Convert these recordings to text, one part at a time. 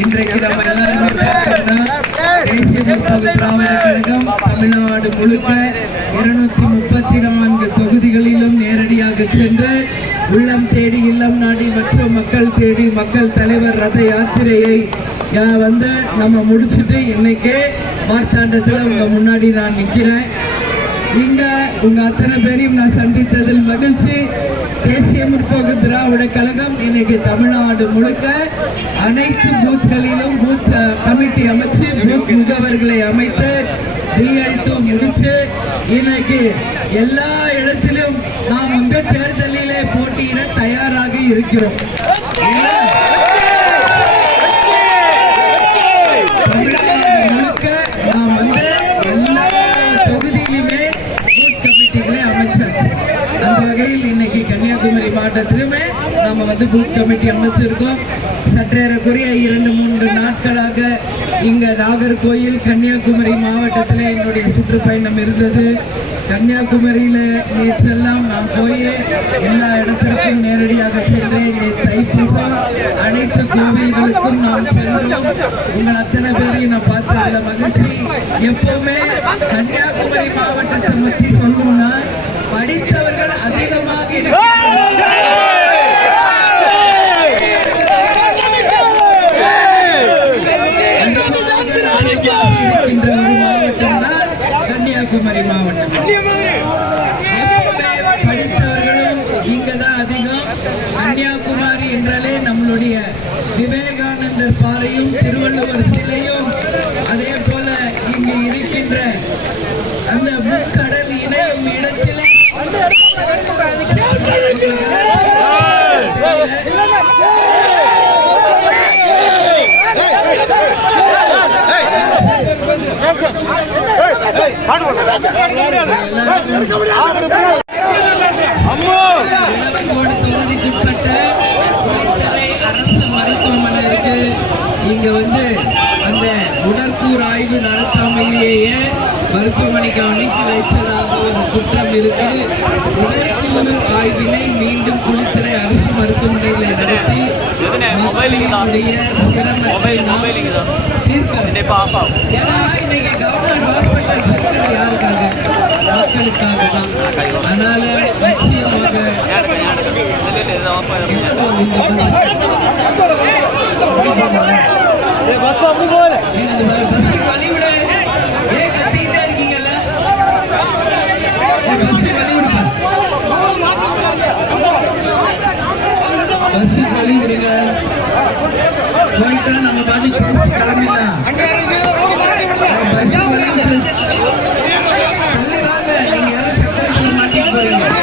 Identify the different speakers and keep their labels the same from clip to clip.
Speaker 1: இன்றைக்கு நம்ம எல்லாருமே பார்த்தோம்னா தேசிய முற்போக்கு திராவிட கழகம் தமிழ்நாடு முழுக்க இருநூத்தி முப்பத்தி நான்கு தொகுதிகளிலும் நேரடியாக சென்று உள்ளம் தேடி இல்லம் நாடி மற்றும் மக்கள் தேடி மக்கள் தலைவர் ரத யாத்திரையை வந்து நம்ம முடிச்சுட்டு இன்னைக்கு மார்த்தாண்டத்தில் உங்க முன்னாடி நான் நிற்கிறேன் இங்க உங்க அத்தனை பேரையும் நான் சந்தித்ததில் மகிழ்ச்சி. தேசிய முற்போக்கு திராவிட கழகம் இன்னைக்கு தமிழ்நாடு முழுக்க அனைத்து பூத்களிலும் பூத் கமிட்டி அமைச்சு பூத் முகவர்களை அமைத்து பிஎல் டூ முடிச்சு இன்னைக்கு எல்லா இடத்திலும் நாம் வந்து தேர்தலிலே போட்டியிட தயாராக இருக்கிறோம். ஏன்னா வகையில் இன்னைக்கு கன்னியாகுமரி மாவட்டத்திலுமே நாம வந்து பூத் கமிட்டி அமைச்சிருக்கோம். சற்றேறக்குறைய இரண்டு மூன்று நாட்களாக இங்க நாகர்கோயில் கன்னியாகுமரி மாவட்டத்தில் என்னுடைய சுற்றுப்பயணம் இருந்தது. கன்னியாகுமரியில நேற்றெல்லாம் நான் போய் எல்லா இடத்திற்கும் நேரடியாக சென்றேன். நேற்று தைப்பூசம் அனைத்து கோவில்களுக்கும் நாம் சென்றோம். உங்கள் அத்தனை பேரையும் நான் பார்த்ததுல மகிழ்ச்சி. எப்பவுமே கன்னியாகுமரி மாவட்டத்தை பத்தி அதிகம் கன்னியாகுமரி என்றாலே நம்மளுடைய விவேகானந்தர் பாறையும் திருவள்ளுவர் சிலையும் அதே போல இங்கு இருக்கின்ற அந்த முக்கடல் இணையும் இடத்திலே உங்களுக்கு விளவங்கோடு தொகுதிக்குட்பட்ட குளித்தரை அரசு மருத்துவமனை இருக்கு இங்க வந்து அந்த உடற்கூறு ஆய்வு நடத்தாமலேயே மருத்துவமனைக்கு அனுப்பி வைச்சதாக ஒரு குற்றம் இருக்கு. உடற்கூறு ஆய்வினை மீண்டும் குளித்தரை அரசு மருத்துவமனையில் நடத்தி மக்களினுடைய சிரமத்தை நாம் தீர்க்கிறோம் ஏன்னா பஸ்ஸுக்கு வழி விட ஏன் கத்திக்கிட்டே இருக்கீங்கல்ல பஸ்ஸுக்கு வழி விடுப்பா பஸ்ஸுக்கு வழி விடுங்க போயிட்டா நம்ம பாட்டுக்கு பேசிட்டு கிளம்பிடலாம் பஸ் வழி விட்டு தள்ளி வாங்க நீங்க யாரும் சக்கரத்தில் மாட்டிட்டு போறீங்க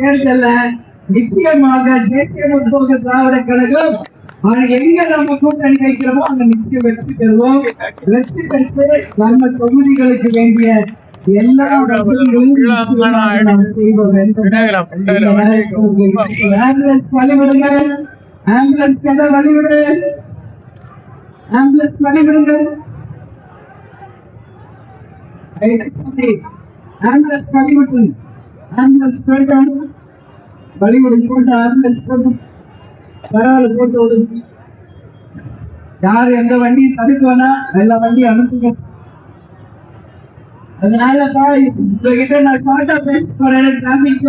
Speaker 1: தேர்தல்ல நிச்சயமாக தேசிய முற்போக்கு திராவிட கழகம் எங்க நம்ம கூட்டணி வைக்கிறோமோ அங்க நிச்சயம் வெற்றி பெறுவோம். வெற்றி பெற்று நம்ம தொகுதிகளுக்கு வேண்டிய எல்லா வசதிகளையும் நிச்சயமாக நாம் செய்வோம் ஆம்புலன்ஸ் வழிவிடுங்க. ஆம்புலன்ஸ் எதை வழிவிடு? ஆம்புலன்ஸ் வழிவிடுங்க. ஆம்புலன்ஸ் வழிவிட்டு. ஆம்புலன்ஸ் போயிட்டோம் வழிவிடு போட்டு ஆம்புலன்ஸ் போட்டு பரவாயில்ல போட்டு விடுங்க யார் எந்த வண்டி தடுக்குவானா எல்லா வண்டியும் அனுப்புங்க. அதனால உங்ககிட்ட நான் ஷார்ட்டா பேச போறேன் டிராபிக்